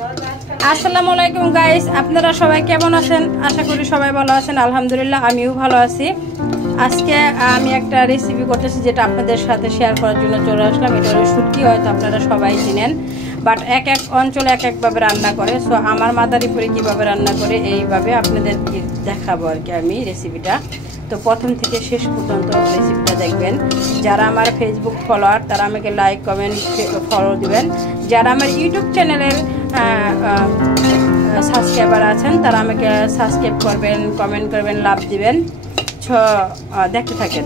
আসসালামু আলাইকুম গাইস, আপনারা সবাই কেমন আছেন? আশা করি সবাই ভালো আছেন। আলহামদুলিল্লাহ আমিও ভালো আছি। আজকে আমি একটা রেসিপি করতেছি যেটা আপনাদের সাথে শেয়ার করার জন্য চলে আসলাম। এটা হলো শুটকি, হয়তো আপনারা সবাই চিনেন, বাট এক এক অঞ্চলে এক একভাবে রান্না করে। সো আমার মাদারীপুরে কীভাবে রান্না করে এইভাবে আপনাদেরকে দেখাবো আর কি আমি রেসিপিটা। তো প্রথম থেকে শেষ পর্যন্ত রেসিপিটা দেখবেন। যারা আমার ফেসবুক ফলোয়ার তারা আমাকে লাইক কমেন্ট ফলো দিবেন। যারা আমার ইউটিউব চ্যানেলের সাবস্ক্রাইবার আছেন তারা আমাকে সাবস্ক্রাইব করবেন, কমেন্ট করবেন, লাভ দিবেন। দেখতে থাকেন।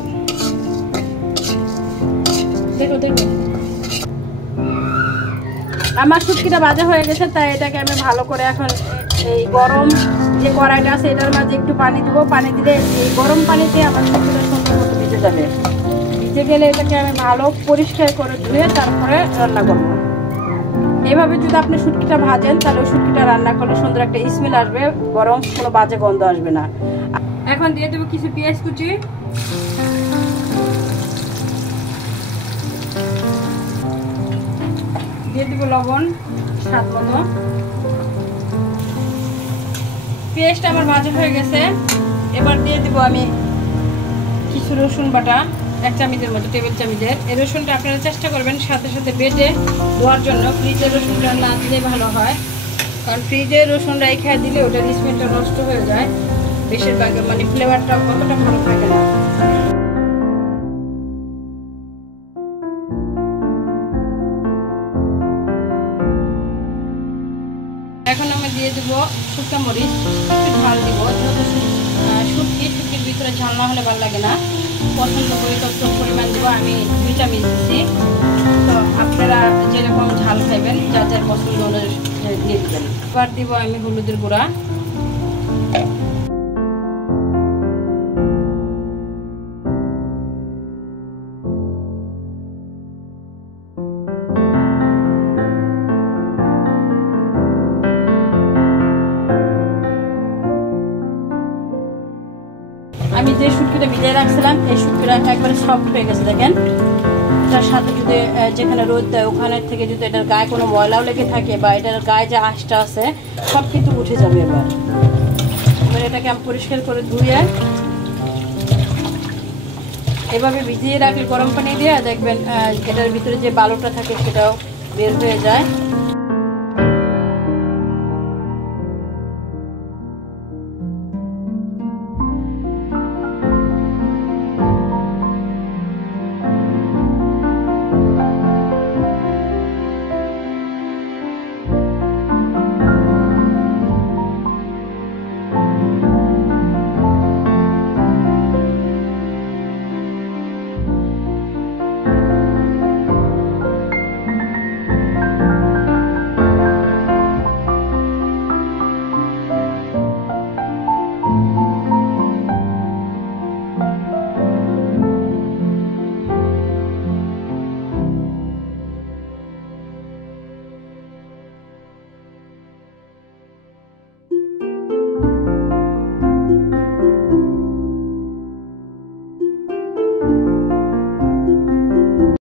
আমার শুটকিটা ভাজা হয়ে গেছে, তাই এটাকে আমি ভালো করে এখন এই গরম যে কড়াইটা আছে এটার মাঝে একটু পানি দিব। পানি দিলে এই গরম পানিতে আমার শুটকিটা সুন্দর মতো ভিজে যাবে। ভিজে গেলে এটাকে আমি ভালো পরিষ্কার করে ধুয়ে তারপরে রান্না করবো। এইভাবে যদি আপনি শুটকিটা ভাজেন তাহলে ওই শুটকিটা রান্না করলে সুন্দর একটা স্মেল আসবে, বরং কোনো বাজে গন্ধ আসবে না। এখন দিয়ে দেবো কিছু পেঁয়াজ কুচি, দিয়ে দেবো লবণ স্বাদ মতো। পেঁয়াজটা আমার ভাজা হয়ে গেছে। এবার দিয়ে দেবো আমি কিছু রসুন বাটা, 1 চামচের মতো, টেবিল চামচের। এই রসুনটা আপনারা চেষ্টা করবেন সাথে সাথে বেটে ধোয়ার জন্য। ফ্রিজের রসুনটা না দিলে ভালো হয়, কারণ ফ্রিজের রসুনটা খেয়ে দিলে ওটার স্মেলটা নষ্ট হয়ে যায়। বেশিরভাগ মানে ফ্লেভারটা অতটা ভালো থাকে না। এখন আমি দিয়ে দেবো শুকনো মরিচ, একটু ঝাল দিব। যেহেতু শুটকির ভিতরে ঝাল না হলে ভালো লাগে না। পছন্দ করি তত পরিমাণ দেবো। আমি 2 চামচ দিচ্ছি। তো আপনারা যেরকম ঝাল খাইবেন যার যার পছন্দ অনুযায়ী দিয়ে দেবেন। এবার দিব আমি হলুদের গুঁড়া, আমি যে শুটকিটা ভিজিয়ে রাখছিলাম এই শুটকিটা একবারে সফট হয়ে গেছে দেখেন। তার সাথে যদি যেখানে রোদ দেয় ওখানে থেকে যদি এটার গায়ে কোনো ময়লাও লেগে থাকে বা এটার গায়ে যে আঁশটা আছে সব কিন্তু উঠে যাবে। এবার এটাকে আমি পরিষ্কার করে ধুয়ে এভাবে ভিজিয়ে রাখলে গরম পানি দিয়ে দেখবেন এটার ভিতরে যে বালুটা থাকে সেটাও বের হয়ে যায়।